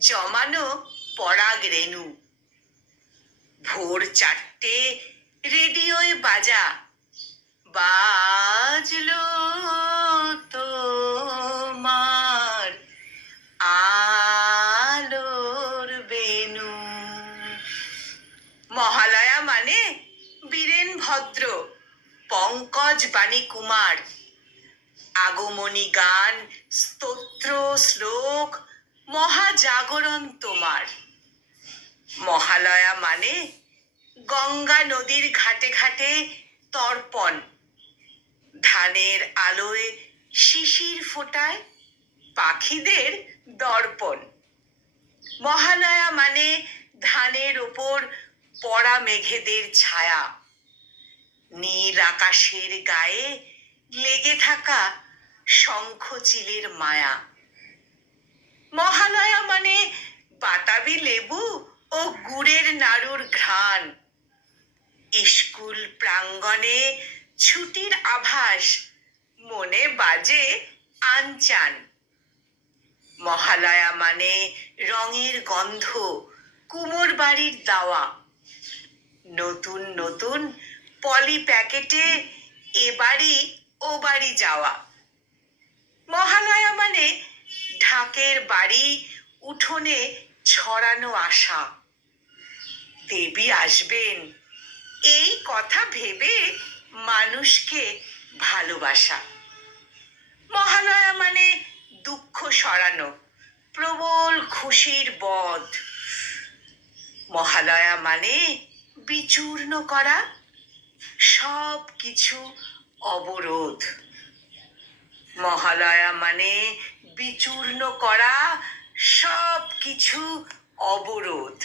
জমানো পরাগ রেণু। ভোর 4টে রেডিওয় বাজা, বাজলো তোমার আলোর বেনু। মহালয়া মানে বীরেন ভদ্র, পঙ্কজ বাণী কুমার। আগমনী গান, স্তোত্র, শ্লোক, মহাজাগরণ তোমার। মহালয়া মানে গঙ্গা নদীর ঘাটে ঘাটে তর্পণ, ধানের আলোয় শিশির ফোটায় পাখিদের দর্পণ। মহালয়া মানে ধানের ওপর পড়া মেঘেদের ছায়া, নীল আকাশের গায়ে লেগে থাকা শঙ্খচিলের মায়া। মহালয়া মানে বাতাবি লেবু ও গুড়ের নাড়ুর ঘ্রাণ, স্কুল প্রাঙ্গণে ছুটির আভাস, মনে বাজে আনচান। মহালয়া মানে রঙের গন্ধ, কুমোর বাড়ির দাওয়া, নতুন নতুন পলি প্যাকেটে এ বাড়ি ও বাড়ি যাওয়া। মহালয়া মানে ঢাকের বাড়ি উঠোনে ছড়ানো আশা, দেবী আসবেন এই কথা ভেবে মানুষকে ভালোবাসা। মহালয়া মানে দুঃখ সরানো, প্রবল খুশির বধ। মহালয়া মানে বিচূর্ণ করা সব কিছু অবরোধ। মহালয়া মানে বিচূর্ণ করা সব কিছু অবরোধ।